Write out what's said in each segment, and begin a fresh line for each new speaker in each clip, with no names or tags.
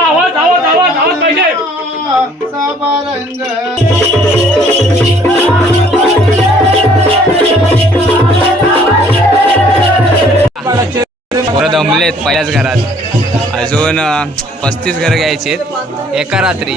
आवाज आवाज आवाज आवाज पाहिजे
साबा
दमलेत पहिल्याच घरात. अजून पस्तीस घरं घ्यायचे एका रात्री.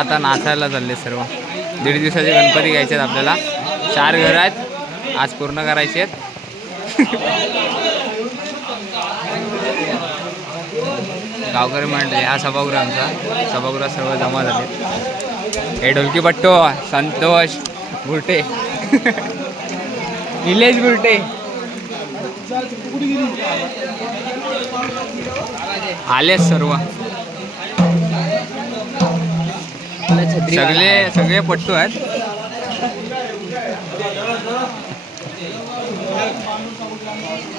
आता नाचायला चालले सर्व. दीड दिवसाचे गणपती घ्यायचे आहेत आपल्याला. चार घर आहेत. आज पूर्ण करायचे आहेत. गावकरी म्हणले हा सभागृह आमचा. सभागृहात सर्व जमा झाले. हे ढोलकी पट्टो संतोष बुरटे. निलेश बुरटे. आले सर्व. सगळे सगळे पट्टू आहेत.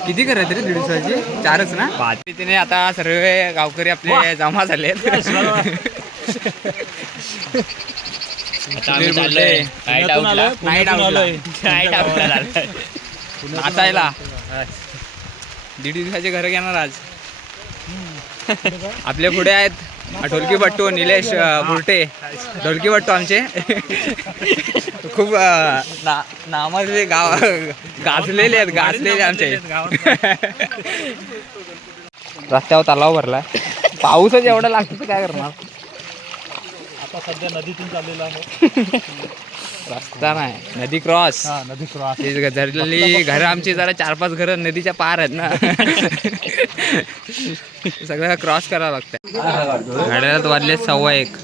किती करायचे रे दीड दिवसाची चारच ना? पाच. तिने आता सर्व गावकरी आपले जमा झाले नाचायला. दीड दिवसाचे घर घेणार आज. आपले पुढे आहेत. ढोलकी भट्टू निलेश बुरटे. ढोलकी भट्टू आमचे. खूप ना नामाचे गाव गाजलेले आहेत गाजलेले आमचे. रस्त्यावर तलाव भरला पाऊसच एवढा लागतो तर काय करणार?
आता सध्या नदीतून चाललेला आहे.
रस्ता नाही. नदी क्रॉस.
हा नदी क्रॉस.
धरलेली घरं आमची जरा चार पाच घरं नदीच्या पार आहेत ना. सगळं क्रॉस करावं लागतं घड्याळात वाजले सव्वा एक.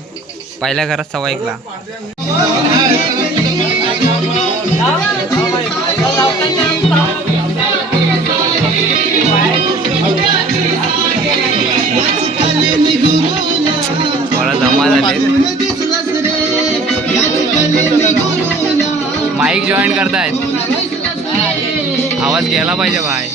पहिल्या घरात सव्वा एकला. जॉईन करतायत. आवाज गेला पाहिजे भाई.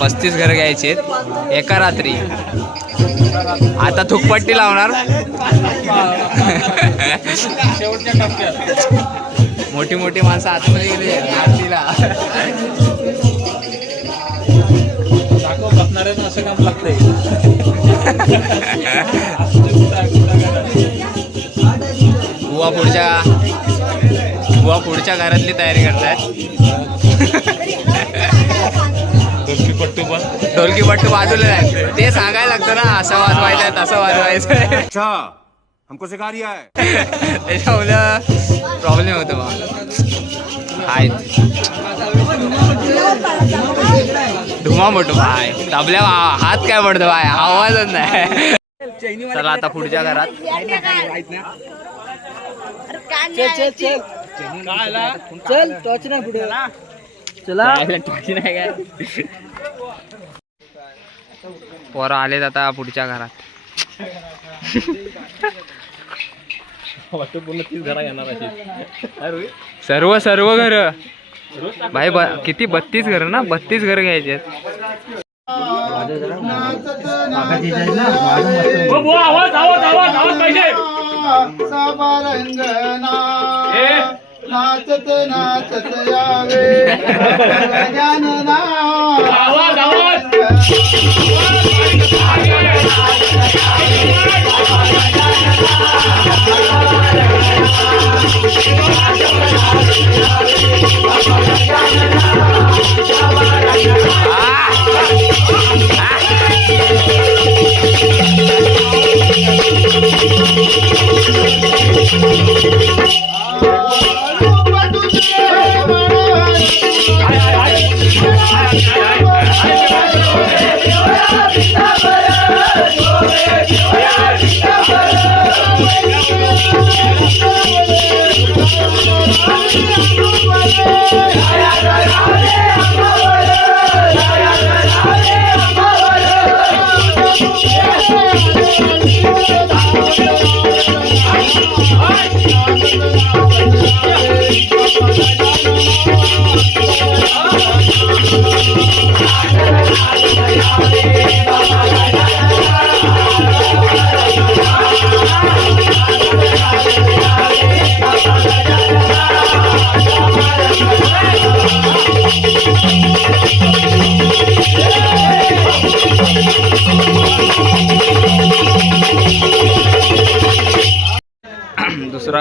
पस्तीस घरं घ्यायचे आहेत. एका रात्री. आता थुकपट्टी लावणार. मोठी मोठी माणसं आतमध्ये गेली आरतीला.
असं काम लागतंय
बुवा पुढच्या बुवा पुढच्या घरातली तयारी करतायत.
ढोलकी पट्टू पण
ढोलकी पट्टू बाजूला आहे ते सांगायला लागतं ना असं वाजवायचं तसं वाजवायचं
अच्छा हमको सिखा रिया है
त्याच्यामुळं प्रॉब्लेम होतो मग हाय धुमा मोठो भाय तबल्या हात काय पडतो भाय आवाजच नाही चला आता पुढच्या घरात
चल टॉच ना पुढे चला.
पोरं आलेत आता पुढच्या घरात.
वाटतं पूर्ण तीस घरा येणार अशी
सर्व सर्व घर. भाई ब किती बत्तीस घर ना? बत्तीस घर घ्यायचे आहेत.
नाचत
बुवा, आवाज आवाज आवाज आवाज पाहिजे.
साबारंगना
ए.
नाचत नाचत यावे.
आवाज आवाज.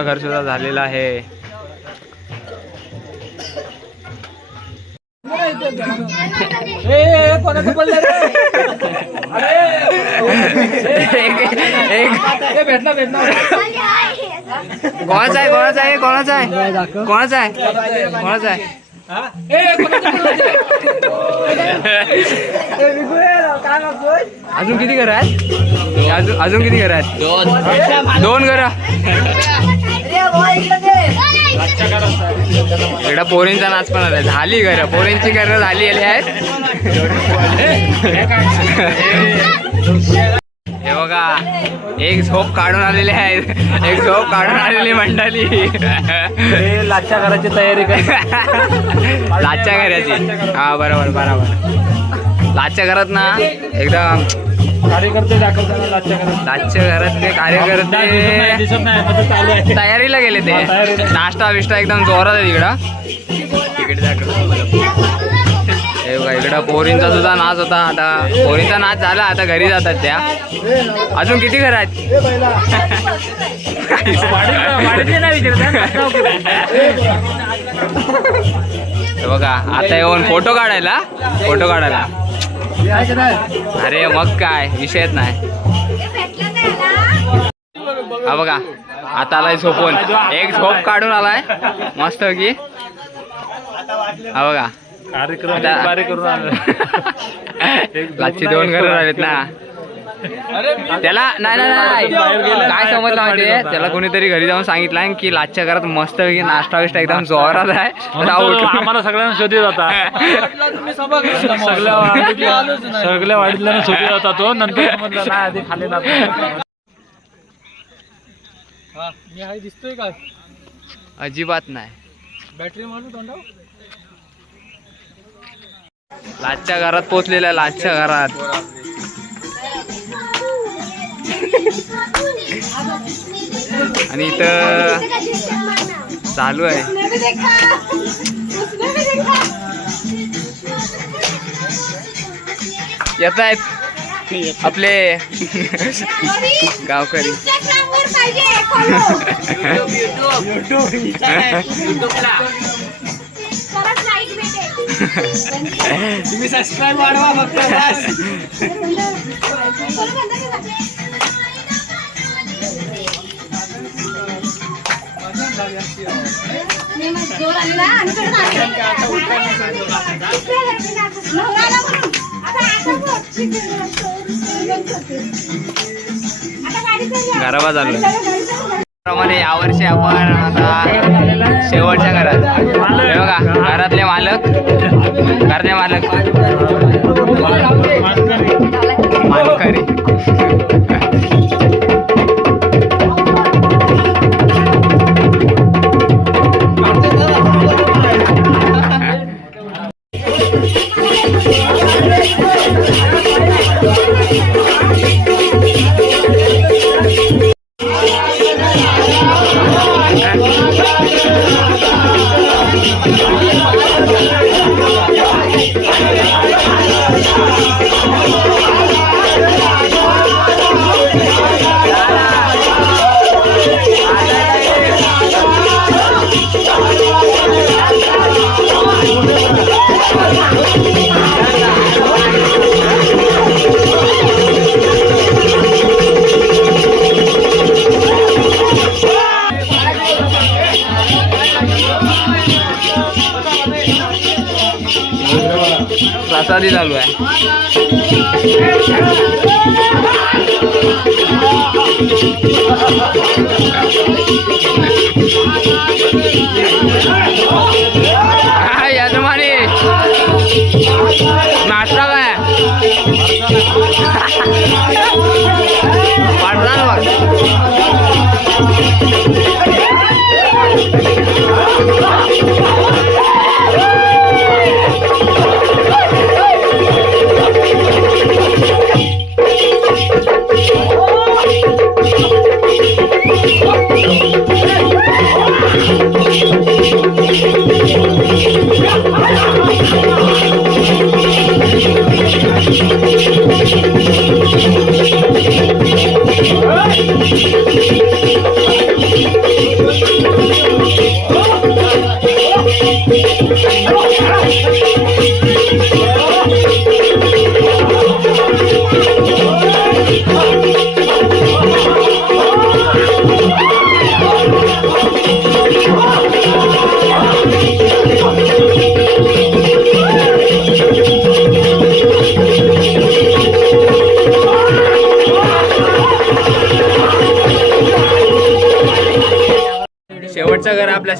दुसरा घर सुद्धा झालेला आहे.
कोणाचा
आहे? कोणाचा आहे? कोणाचा आहे? कोणाचा आहे? कोणाचा आहे? अजून किती घर आहेत? अजून अजून किती घर आहेत? दोन दोन घर. इकडं पोरींचा नाच पण आलाय. झाली घर पोरींची घरं झाली आली आहेत हे बघा एक झोप काढून आलेले आहेत एक झोप काढून आलेली मंडळी.
लाच्या घराची तयारी कर.
लाच्या घराची हा बरोबर बरोबर. लाच्या घरात ना एकदम
कार्यकर्ते लाच्या घरात.
ते
दिसत
कार्यकर्ते
नाही दिसत नाही आता ते चालू आहे.
तयारीला गेले ते.
हा, तयारीला.
नाश्ता बिष्टा एकदम जोरात आहे तिकडं. तिकडे दाखव. हे बघा इकडं पोरींचा सुद्धा नाच होता. आता पोरींचा नाच झाला आता घरी जातात त्या. अजून किती घर आहेत?
वाढीतले नाही
हे बघा आता येऊन फोटो काढायला. फोटो काढायला. अरे मग काय विषयच नाही. हा बघा आता आलाय झोपून. एक झोप काढून आलाय. मस्त की. हा बघा.
कार्यक्रम
दोन घर राहिलेत ना. त्याला नाही नाही नाही. काय समजलं माहितीये त्याला कोणीतरी घरी जाऊन सांगितलं की लाचच्या घरात मस्त नाश्ता बिष्टा एकदम जोरात आहे.
आम्हाला सगळ्यांना शोधित होता. सगळ्या वाडीतल्या शोधित होता तो. नंतर समजलं नाही आधी खाली
मी दिसतोय का?
अजिबात नाही.
बॅटरी मारू तोंडाव
लाजच्या घरात पोचलेला आहे लाजच्या घरात. आणि इथं चालू आहे. येत आहेत आपले गावकरी.
तुम्ही सबस्क्राईब वाढवा फक्त
गरबा झालो आहे.
गाडी चालू,
प्रमाणे यावर्षी आपण आता शेवटच्या घरात. बघा घरातले मालक घरातले मालक. मालकरी. प्रसादी चालू आहे. Thank you.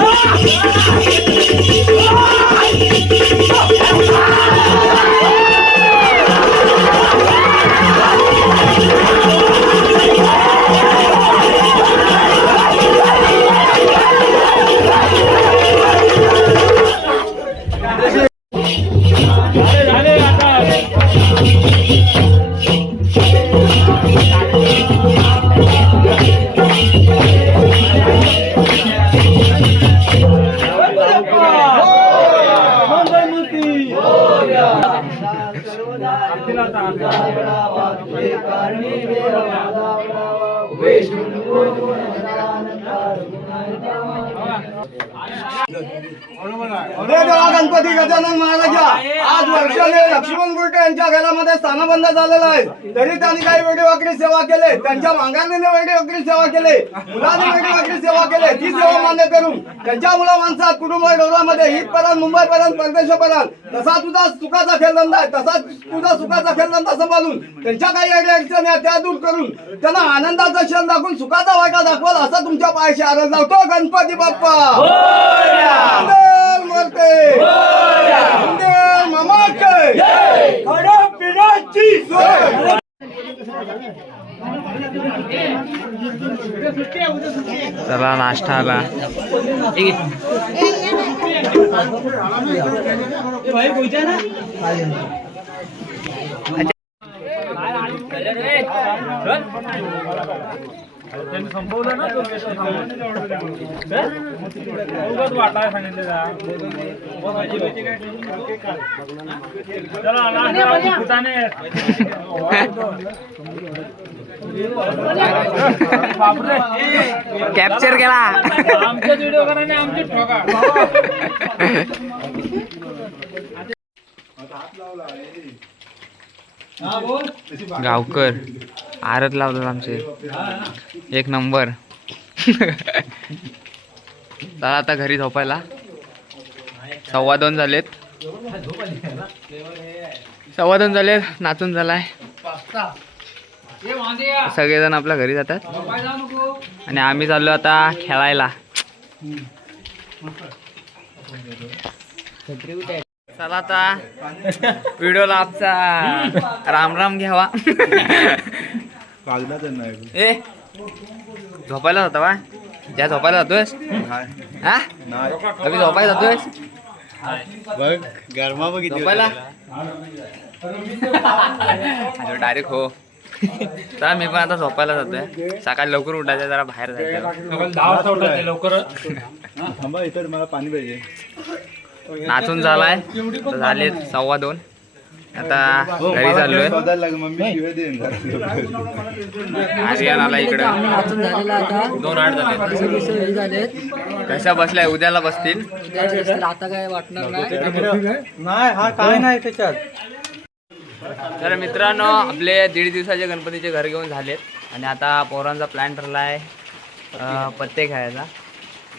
Ah! जय देवा गणपती गजानन महाराजा आज वर्षाने लक्ष्मण गुरटे यांच्या घरामध्ये स्थानबंद झालेला आहे. तरी त्यांनी काही वेडी वाकडी सेवा केले. त्यांच्या मांगाने वेडी वाकडी सेवा केले. मुलांनी वेडी वाकडी सेवा केले. ती सेवा मान्य करून त्यांच्या मुला माणसात कुटुंब डोलामध्ये इथपर्यंत मुंबईपर्यंत परदेशापर्यंत. तसा तुझा सुखाचा खेळधंदा आहे. तसा तुझा सुखाचा खेळधंदा सांभाळून त्यांच्या काही अडी अडचणी त्या दूर करून त्यांना आनंदाचा क्षण दाखवून सुखाचा वाटा दाखवाल असा तुमच्या पायाशी आनंद लावतो गणपती बाप्पा.
चला नाश्ता आला.
त्यांनी संपवलं ना तो उगाच वाटायला सांगितले चला नाश्ता फुटाणे बापरे
कॅप्चर केला
आमचा व्हिडिओ करा। आणि आमची ठोका।
गावकर. आरत लावतात आमचे. एक नंबर. चला आता घरी झोपायला. सव्वा दोन झालेत. सव्वा दोन झालेत. नाचून झालाय. सगळेजण आपल्या घरी जातात. आणि आम्ही चाललो आता खेळायला. चला आता. व्हिडिओला आमचा राम राम घ्यावा. ए झोपायला होता बा. ज्या झोपायला जातोयस? हा? अभि झोपायला जातोयस? झोपायला? डायरेक्ट हो. चला मी पण आता झोपायला जातोय. सकाळी लवकर उठायचं जरा बाहेर जायचं
लवकर.
थांबा इतर मला पाणी पाहिजे.
नाचून झालाय. झाले सव्वा दोन. आता घरी चाललोय. आर्यन आला इकडं. दोन आठ झाले कशा बसलाय? उद्याला बसतील.
आता काय वाटणार नाही
हा काय नाही त्याच्यात.
तर मित्रांनो आपले दीड दिवसाचे गणपतीचे घर घेऊन झालेत. आणि आता पोरांचा प्लॅन ठरला आहे पत्ते खेळायचा.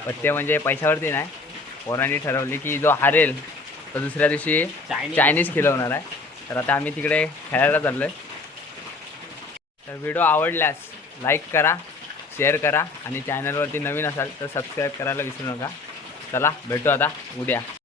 पत्ते म्हणजे पैशावरती नाही. पोरांनी ठरवले की जो हारेल तो दुसऱ्या दिवशी चायनीज खिलवणार आहे. तर आता आम्ही तिकडे खेळायला चाललो आहे तर व्हिडिओ आवडल्यास लाईक करा शेअर करा आणि चॅनलवरती नवीन असाल तर सबस्क्राईब करायला विसरू नका. चला भेटू आता उद्या.